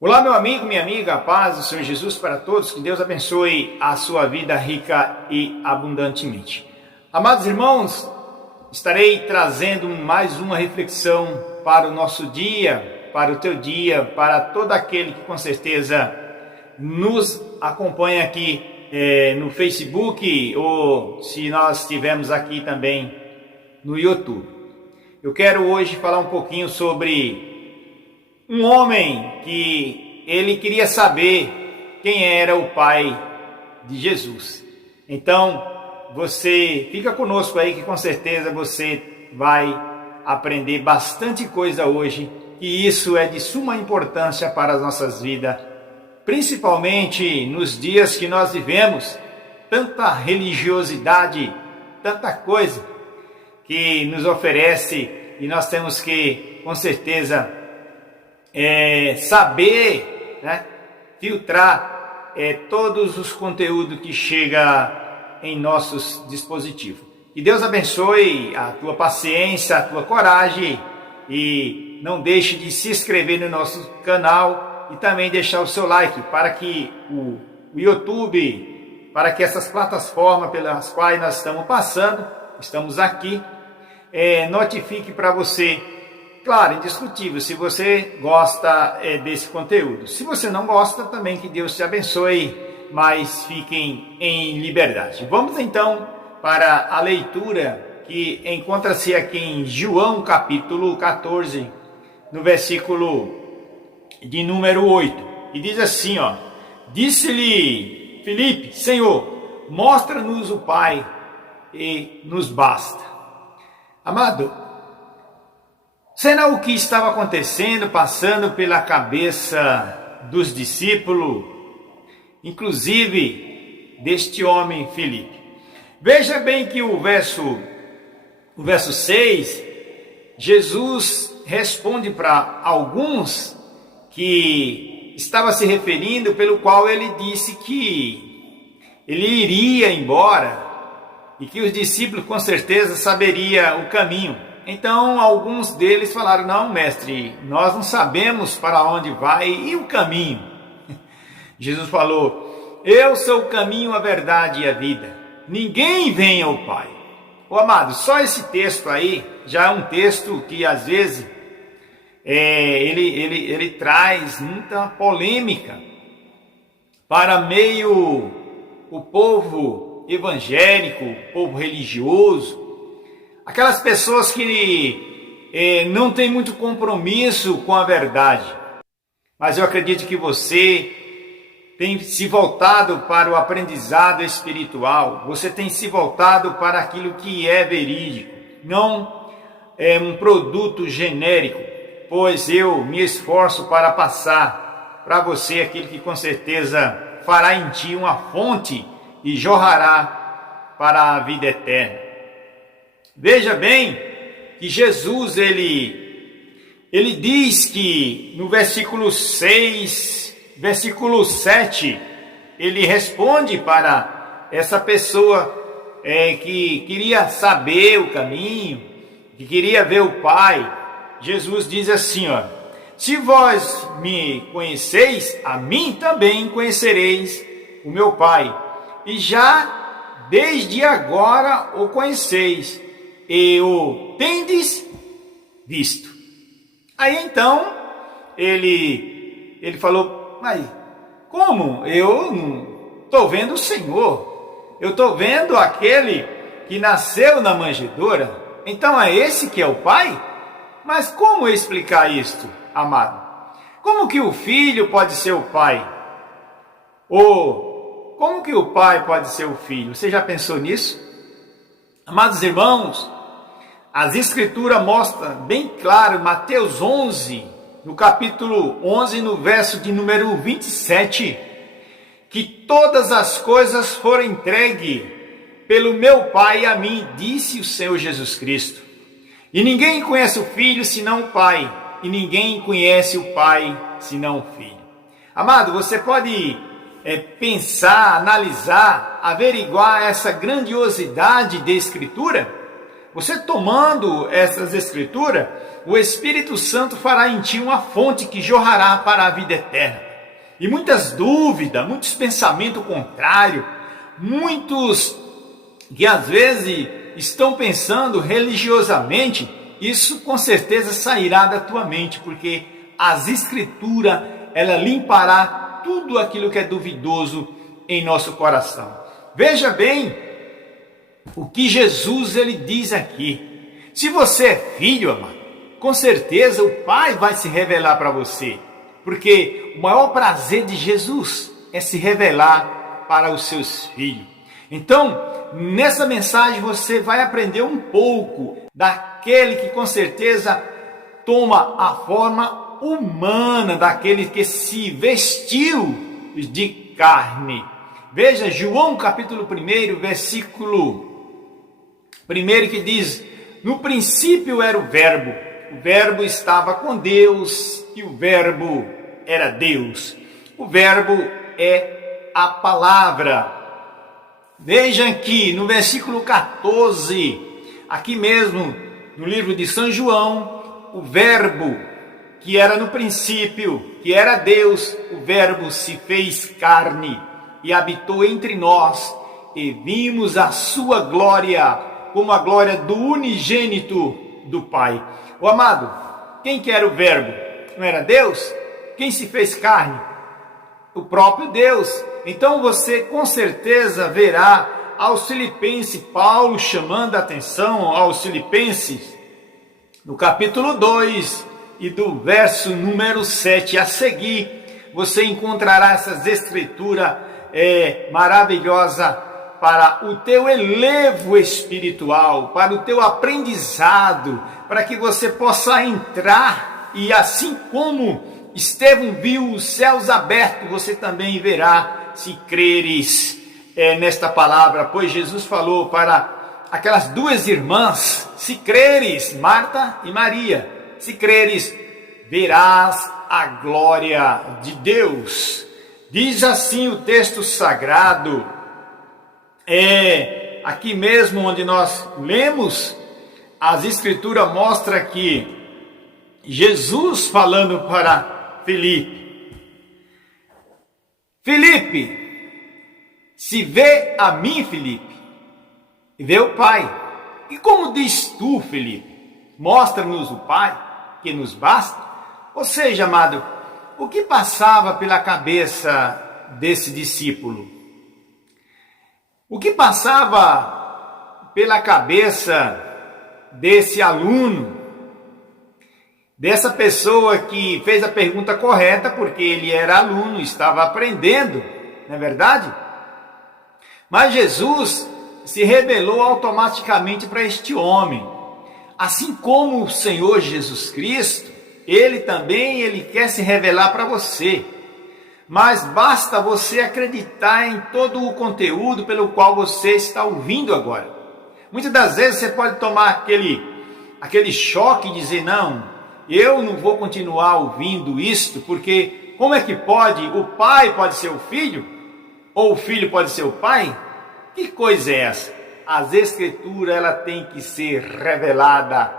Olá, meu amigo, minha amiga, a paz do Senhor Jesus para todos, que Deus abençoe a sua vida rica e abundantemente. Amados irmãos, estarei trazendo mais uma reflexão para o nosso dia, para o teu dia, para todo aquele que com certeza nos acompanha aqui no Facebook ou se nós estivermos aqui também no YouTube. Eu quero hoje falar um pouquinho sobre um homem que ele queria saber quem era o pai de Jesus. Então, você fica conosco aí que com certeza você vai aprender bastante coisa hoje, e isso é de suma importância para as nossas vidas, principalmente nos dias que nós vivemos, tanta religiosidade, tanta coisa que nos oferece, e nós temos que, com certeza, saber, filtrar todos os conteúdos que chegam em nossos dispositivos. Que Deus abençoe a tua paciência, a tua coragem, e não deixe de se inscrever no nosso canal e também deixar o seu like para que o YouTube, para que essas plataformas pelas quais nós estamos aqui, notifique para você. Claro, indiscutível, se você gosta desse conteúdo. Se você não gosta, também que Deus te abençoe, mas fiquem em liberdade. Vamos então para a leitura que encontra-se aqui em João capítulo 14, no versículo de número 8. E diz assim, disse-lhe Filipe: Senhor, mostra-nos o Pai e nos basta. Amado, será o que estava acontecendo, passando pela cabeça dos discípulos, inclusive deste homem Filipe? Veja bem que o verso 6, Jesus responde para alguns que estava se referindo, pelo qual ele disse que ele iria embora e que os discípulos com certeza saberiam o caminho. Então, alguns deles falaram: não, mestre, nós não sabemos para onde vai e o caminho. Jesus falou: eu sou o caminho, a verdade e a vida. Ninguém vem ao Pai. Amado, só esse texto aí já é um texto que às vezes ele traz muita polêmica para meio o povo evangélico, o povo religioso. Aquelas pessoas que não têm muito compromisso com a verdade. Mas eu acredito que você tem se voltado para o aprendizado espiritual. Você tem se voltado para aquilo que é verídico. Não é um produto genérico. Pois eu me esforço para passar para você aquilo que com certeza fará em ti uma fonte e jorrará para a vida eterna. Veja bem que Jesus, ele diz que no versículo 6, versículo 7, ele responde para essa pessoa que queria saber o caminho, que queria ver o Pai. Jesus diz assim, se vós me conheceis, a mim também conhecereis o meu Pai, e já desde agora o conheceis, e o tendes visto. Aí então ele falou: mas como? Eu não estou vendo o Senhor, eu estou vendo aquele que nasceu na manjedoura. Então é esse que é o Pai? Mas como explicar isto, amado? Como que o filho pode ser o Pai? Ou como que o Pai pode ser o filho? Você já pensou nisso? Amados irmãos, as Escrituras mostram bem claro, Mateus 11, no capítulo 11, no verso de número 27, que todas as coisas foram entregues pelo meu Pai a mim, disse o Senhor Jesus Cristo. E ninguém conhece o Filho senão o Pai, e ninguém conhece o Pai senão o Filho. Amado, você pode pensar, analisar, averiguar essa grandiosidade da Escritura? Você tomando essas Escrituras, o Espírito Santo fará em ti uma fonte que jorrará para a vida eterna. E muitas dúvidas, muitos pensamentos contrários, muitos que às vezes estão pensando religiosamente, isso com certeza sairá da tua mente, porque as Escrituras, ela limpará tudo aquilo que é duvidoso em nosso coração. Veja bem o que Jesus ele diz aqui. Se você é filho, amado, com certeza o Pai vai se revelar para você, porque o maior prazer de Jesus é se revelar para os seus filhos. Então, nessa mensagem você vai aprender um pouco daquele que com certeza toma a forma humana, daquele que se vestiu de carne. Veja João capítulo 1, versículo 1, que diz: no princípio era o Verbo estava com Deus e o Verbo era Deus. O Verbo é a palavra. Veja aqui no versículo 14, aqui mesmo no livro de São João, o Verbo que era no princípio, que era Deus, o Verbo se fez carne e habitou entre nós, e vimos a sua glória, como a glória do unigênito do Pai. O amado, quem que era o Verbo? Não era Deus? Quem se fez carne? O próprio Deus. Então você com certeza verá aos Filipenses, Paulo chamando a atenção aos Filipenses, no capítulo 2 e do verso número 7 a seguir, você encontrará essas escrituras maravilhosas para o teu elevo espiritual, para o teu aprendizado, para que você possa entrar e assim como Estevão viu os céus abertos, você também verá, se creres nesta palavra, pois Jesus falou para aquelas duas irmãs: se creres, Marta e Maria, se creres, verás a glória de Deus. Diz assim o texto sagrado, aqui mesmo onde nós lemos, as escrituras mostram que Jesus falando para Filipe: se vê a mim, Filipe, vê o Pai. E como diz tu, Filipe, mostra-nos o Pai, que nos basta? Ou seja, amado, o que passava pela cabeça desse discípulo? O que passava pela cabeça desse aluno, dessa pessoa que fez a pergunta correta, porque ele era aluno, estava aprendendo, não é verdade? Mas Jesus se revelou automaticamente para este homem. Assim como o Senhor Jesus Cristo, Ele quer se revelar para você. Mas basta você acreditar em todo o conteúdo pelo qual você está ouvindo agora. Muitas das vezes você pode tomar aquele choque e dizer: não, eu não vou continuar ouvindo isto, porque como é que pode? O pai pode ser o filho? Ou o filho pode ser o pai? Que coisa é essa? As escrituras, ela tem que ser revelada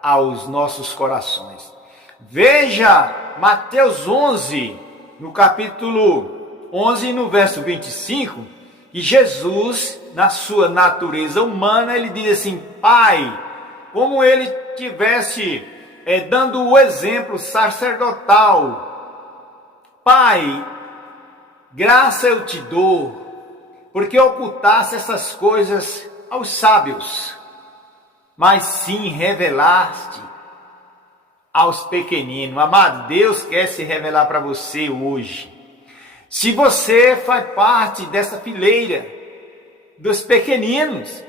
aos nossos corações. Veja Mateus 11, no capítulo 11, no verso 25, que Jesus, na sua natureza humana, ele diz assim: Pai, como ele tivesse dando o exemplo sacerdotal, Pai, graça eu te dou, porque ocultasse essas coisas aos sábios, mas sim revelaste aos pequeninos. Amado, Deus quer se revelar para você hoje. Se você faz parte dessa fileira dos pequeninos,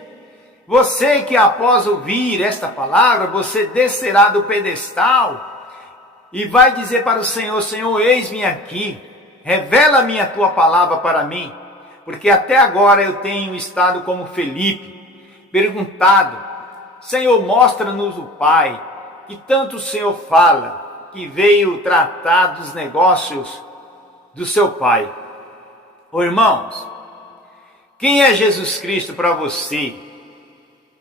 você que após ouvir esta palavra, você descerá do pedestal e vai dizer para o Senhor: Senhor, eis-me aqui, revela-me a tua palavra para mim. Porque até agora eu tenho estado como Felipe, perguntado: Senhor, mostra-nos o Pai, que tanto o Senhor fala, que veio tratar dos negócios do seu Pai. Ô irmãos, quem é Jesus Cristo para você?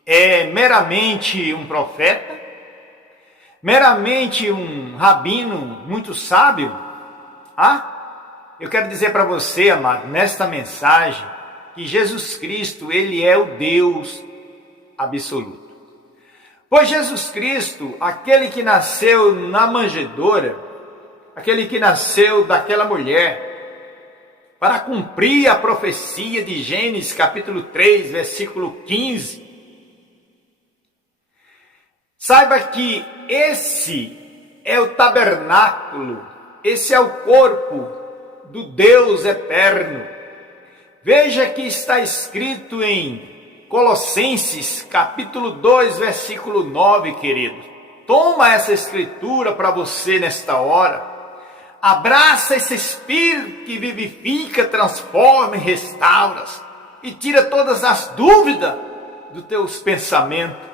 É meramente um profeta? meramente um rabino muito sábio? Eu quero dizer para você, amado, nesta mensagem, que Jesus Cristo, ele é o Deus absoluto. Pois Jesus Cristo, aquele que nasceu na manjedoura, aquele que nasceu daquela mulher, para cumprir a profecia de Gênesis capítulo 3, versículo 15. Saiba que esse é o tabernáculo, esse é o corpo do Deus eterno. Veja que está escrito em Colossenses capítulo 2, versículo 9, querido. Toma essa escritura para você nesta hora. Abraça esse Espírito que vivifica, transforma e restaura. E tira todas as dúvidas dos teus pensamentos.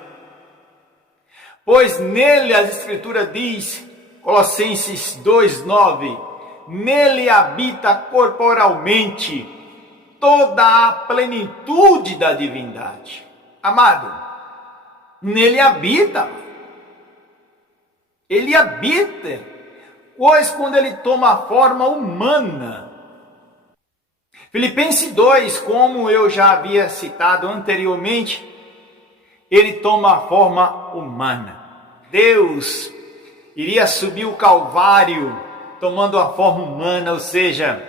Pois nele a Escritura diz, Colossenses 2:9, nele habita corporalmente toda a plenitude da divindade. Amado, nele habita. Ele habita, pois quando ele toma a forma humana. Filipenses 2, como eu já havia citado anteriormente, ele toma a forma humana. Deus iria subir o Calvário tomando a forma humana, ou seja,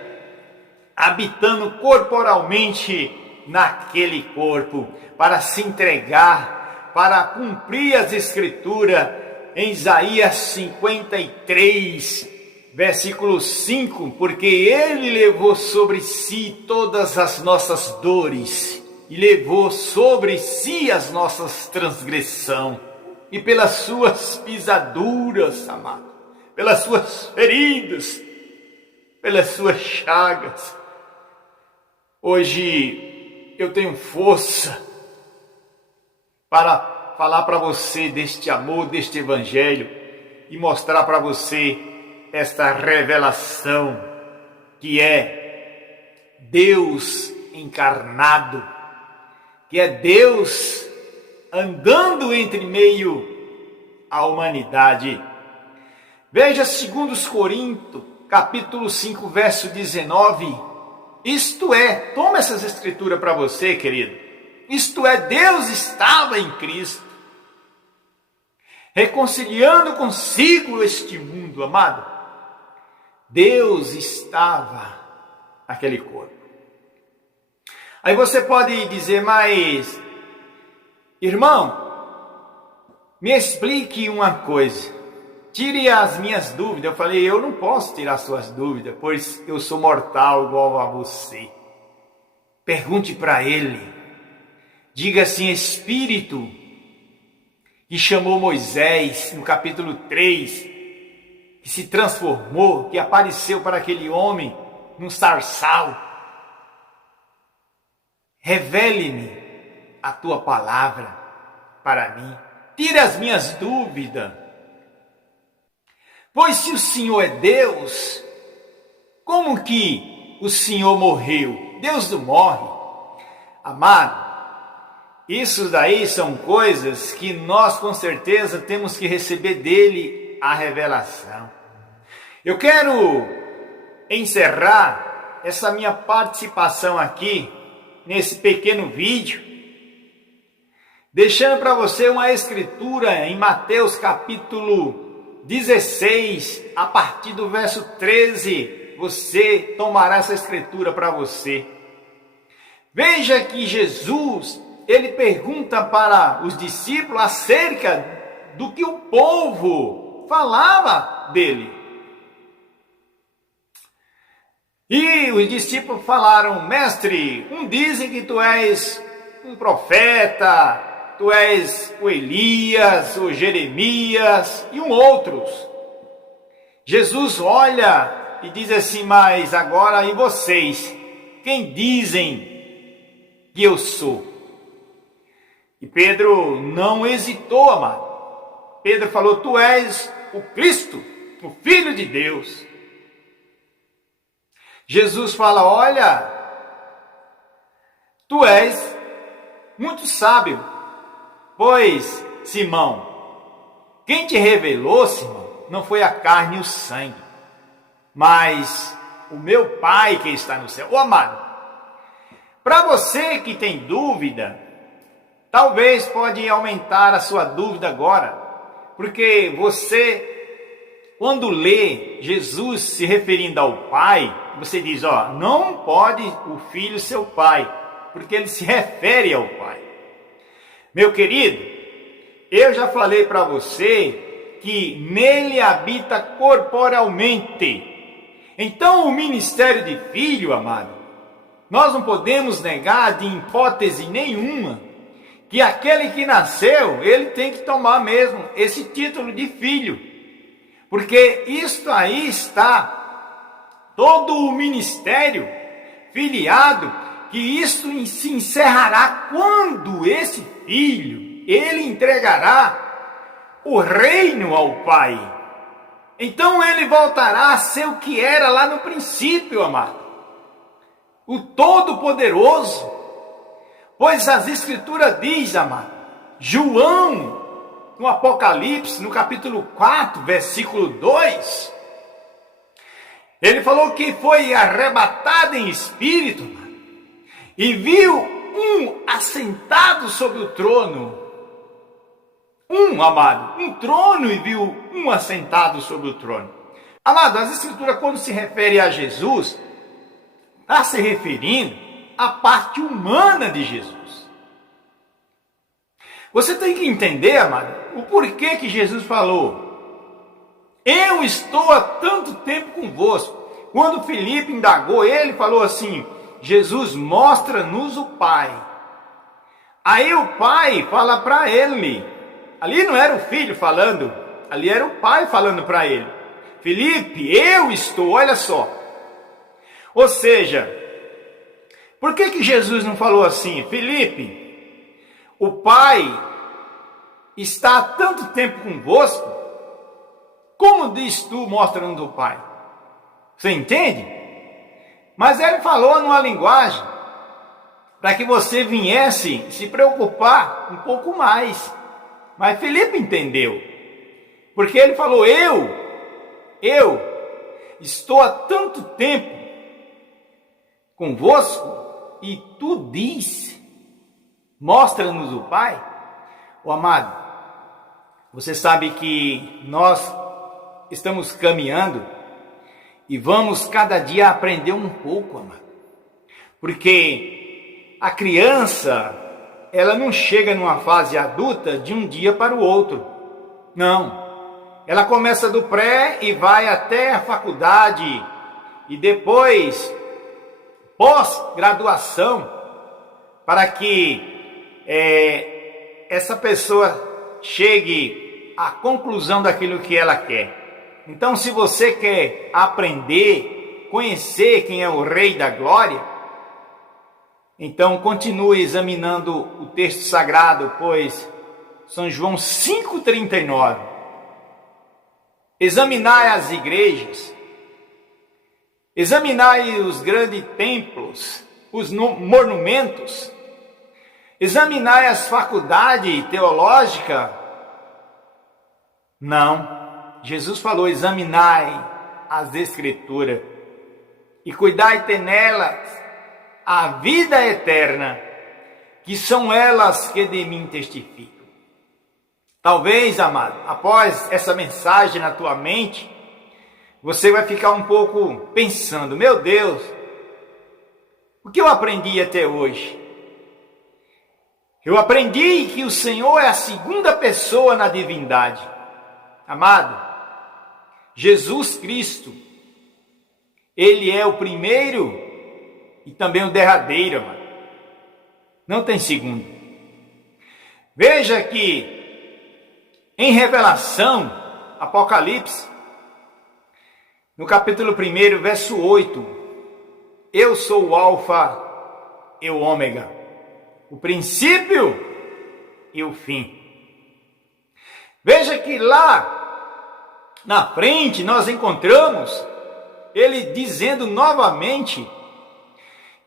habitando corporalmente naquele corpo, para se entregar, para cumprir as Escrituras em Isaías 53, versículo 5, porque ele levou sobre si todas as nossas dores, e levou sobre si as nossas transgressões, e pelas suas pisaduras, amado, pelas suas feridas, pelas suas chagas. Hoje eu tenho força para falar para você deste amor, deste evangelho, e mostrar para você esta revelação que é Deus encarnado, que é Deus andando entre meio à humanidade. Veja 2 Coríntios, capítulo 5, verso 19. Isto é, toma essas escrituras para você, querido. Isto é, Deus estava em Cristo, reconciliando consigo este mundo, amado. Deus estava naquele corpo. Aí você pode dizer, mas, irmão, me explique uma coisa. Tire as minhas dúvidas. Eu falei, eu não posso tirar suas dúvidas, pois eu sou mortal igual a você. Pergunte para ele. Diga assim, Espírito que chamou Moisés no capítulo 3, que se transformou, que apareceu para aquele homem num sarçal. Revele-me a tua palavra para mim. Tire as minhas dúvidas. Pois se o Senhor é Deus, como que o Senhor morreu? Deus não morre. Amado, isso daí são coisas que nós com certeza temos que receber dele a revelação. Eu quero encerrar essa minha participação aqui, nesse pequeno vídeo, deixando para você uma escritura em Mateus capítulo 16, a partir do verso 13, você tomará essa escritura para você. Veja que Jesus, ele pergunta para os discípulos acerca do que o povo falava dele. E os discípulos falaram, mestre, dizem que tu és um profeta, tu és o Elias, o Jeremias e outros. Jesus olha e diz assim, mas agora e vocês, quem dizem que eu sou? E Pedro não hesitou, amado. Pedro falou, tu és o Cristo, o Filho de Deus. Jesus fala, olha, tu és muito sábio, pois, Simão, Quem te revelou, irmão, não foi a carne e o sangue, mas o meu Pai que está no céu. Ô amado, para você que tem dúvida, talvez pode aumentar a sua dúvida agora, porque você, quando lê Jesus se referindo ao Pai, você diz, não pode o Filho ser o Pai, porque ele se refere ao Pai. Meu querido, eu já falei para você que nele habita corporalmente. Então o ministério de filho, amado, nós não podemos negar de hipótese nenhuma que aquele que nasceu, ele tem que tomar mesmo esse título de filho. Porque isto aí está todo o ministério filiado, que isto se encerrará quando esse filho, ele entregará o reino ao Pai. Então ele voltará a ser o que era lá no princípio, amado. O Todo-Poderoso. Pois as Escrituras diz, amado, João, no Apocalipse, no capítulo 4, versículo 2, ele falou que foi arrebatado em espírito, amado, e viu um assentado sobre o trono. Amado, um trono, e viu um assentado sobre o trono. Amado, as Escrituras, quando se refere a Jesus, está se referindo à parte humana de Jesus. Você tem que entender, amado, o porquê que Jesus falou: eu estou há tanto tempo convosco. Quando Filipe indagou, ele falou assim: Jesus, mostra-nos o Pai. Aí o Pai fala para ele. Ali não era o filho falando, ali era o Pai falando para ele: Filipe, eu estou, olha só. Ou seja, por que Jesus não falou assim: Filipe, o Pai está há tanto tempo convosco, como diz tu, mostra-nos o Pai? Você entende? Mas ele falou numa linguagem para que você viesse se preocupar um pouco mais. Mas Filipe entendeu, porque ele falou: eu estou há tanto tempo convosco, e tu diz, mostra-nos o Pai. Ô amado, você sabe que nós estamos caminhando e vamos cada dia aprender um pouco, amado, porque a criança, ela não chega numa fase adulta de um dia para o outro. Não. Ela começa do pré e vai até a faculdade. E depois, pós-graduação, para que essa pessoa chegue à conclusão daquilo que ela quer. Então, se você quer aprender, conhecer quem é o Rei da Glória, então continue examinando o texto sagrado, pois São João 5,39. Examinai as igrejas, examinai os grandes templos, os monumentos, examinai as faculdades teológicas. Não, Jesus falou: examinai as Escrituras e cuidai-te nelas a vida eterna, que são elas que de mim testificam. Talvez, amado, após essa mensagem na tua mente, você vai ficar um pouco pensando: meu Deus, o que eu aprendi até hoje? Eu aprendi que o Senhor é a segunda pessoa na divindade. Amado, Jesus Cristo, Ele é o primeiro e também o derradeiro, amado. Não tem segundo. Veja que em Revelação, Apocalipse, no capítulo 1, verso 8, eu sou o Alfa e o Ômega, o princípio e o fim. Veja que lá na frente nós encontramos ele dizendo novamente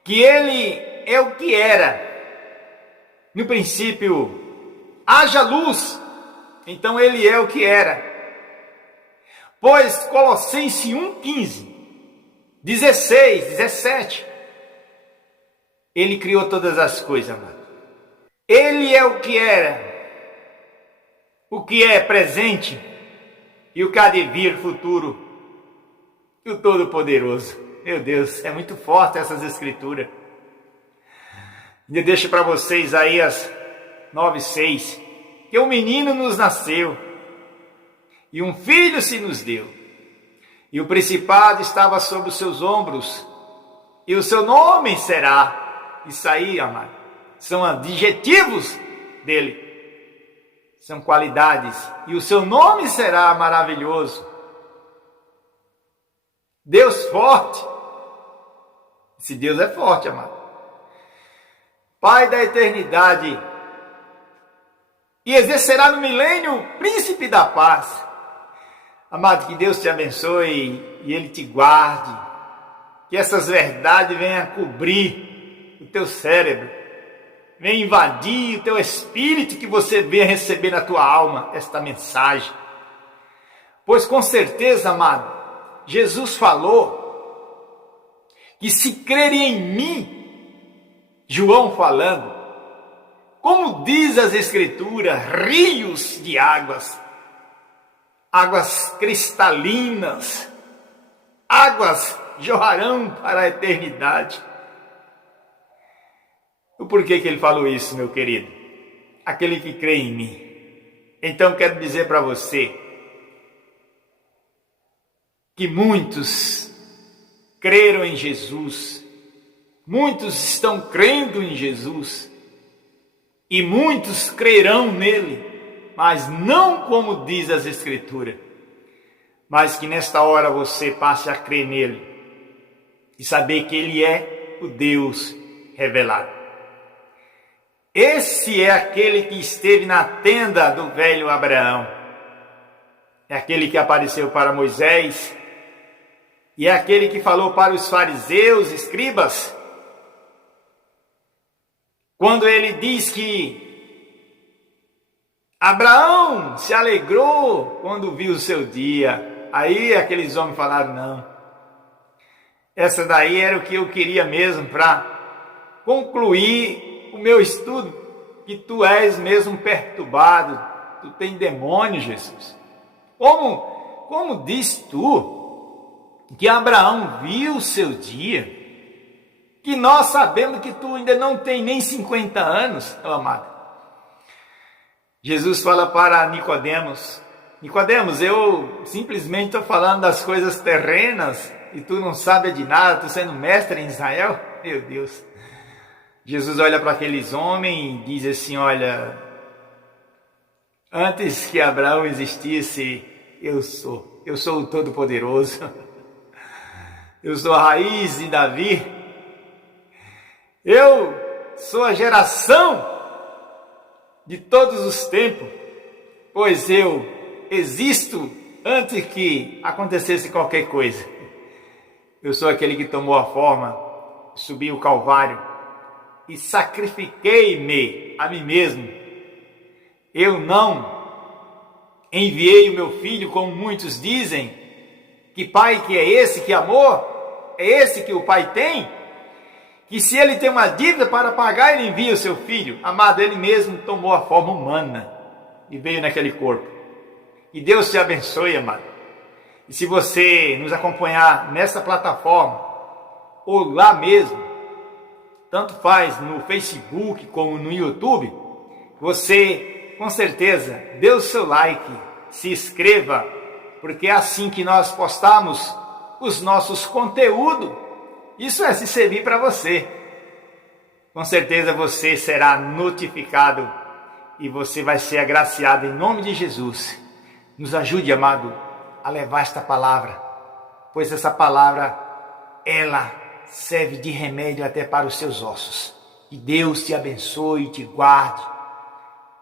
que ele é o que era. No princípio, haja luz, então ele é o que era. Pois Colossenses 1,15, 16, 17, ele criou todas as coisas, amado. Ele é o que era, o que é presente e o que há de vir futuro, e o Todo-Poderoso. Meu Deus, é muito forte essas escrituras. Eu deixo para vocês aí as 9:6, que um menino nos nasceu, e um filho se nos deu, e o principado estava sobre os seus ombros, e o seu nome será, isso aí, amado, são adjetivos dele, são qualidades, e o seu nome será maravilhoso, Deus forte. Esse Deus é forte, amado. Pai da eternidade, e exercerá no milênio príncipe da paz. Amado, que Deus te abençoe e Ele te guarde, que essas verdades venham cobrir o teu cérebro, venham invadir o teu espírito, que você venha receber na tua alma esta mensagem. Pois com certeza, amado, Jesus falou que se crerem em mim, João falando, como diz as escrituras, rios de águas, águas cristalinas, águas jorrarão para a eternidade. O porquê que ele falou isso, meu querido? Aquele que crê em mim. Então quero dizer para você que muitos creram em Jesus, muitos estão crendo em Jesus, e muitos crerão nele, mas não como diz as Escrituras, mas que nesta hora você passe a crer nele, e saber que ele é o Deus revelado. Esse é aquele que esteve na tenda do velho Abraão, é aquele que apareceu para Moisés, e é aquele que falou para os fariseus, escribas, quando ele diz que Abraão se alegrou quando viu o seu dia. Aí aqueles homens falaram, não, essa daí era o que eu queria mesmo para concluir o meu estudo, que tu és mesmo perturbado, tu tem demônio, Jesus. Como diz tu que Abraão viu o seu dia, que nós sabemos que tu ainda não tem nem 50 anos, meu amado? Jesus fala para Nicodemos, Nicodemos, eu simplesmente estou falando das coisas terrenas e tu não sabe de nada, tu sendo mestre em Israel? Meu Deus. Jesus olha para aqueles homens e diz assim, olha, antes que Abraão existisse, eu sou o Todo-Poderoso, eu sou a raiz de Davi, eu sou a geração de todos os tempos, pois eu existo antes que acontecesse qualquer coisa. Eu sou aquele que tomou a forma, subi o Calvário e sacrifiquei-me a mim mesmo. Eu não enviei o meu filho, como muitos dizem. Que pai que é esse? Que amor é esse que o pai tem? Que se ele tem uma dívida para pagar, ele envia o seu filho. Amado, ele mesmo tomou a forma humana e veio naquele corpo. E Deus te abençoe, amado. E se você nos acompanhar nessa plataforma, ou lá mesmo, tanto faz no Facebook como no YouTube, você com certeza dê o seu like, se inscreva, porque é assim que nós postamos os nossos conteúdos. Isso é se servir para você. Com certeza você será notificado e você vai ser agraciado em nome de Jesus. Nos ajude, amado, a levar esta palavra, pois essa palavra, ela serve de remédio até para os seus ossos. E Deus te abençoe e te guarde,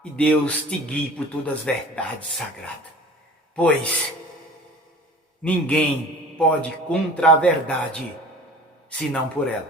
e Deus te guie por todas as verdades sagradas, pois ninguém pode contra a verdade, senão por ela.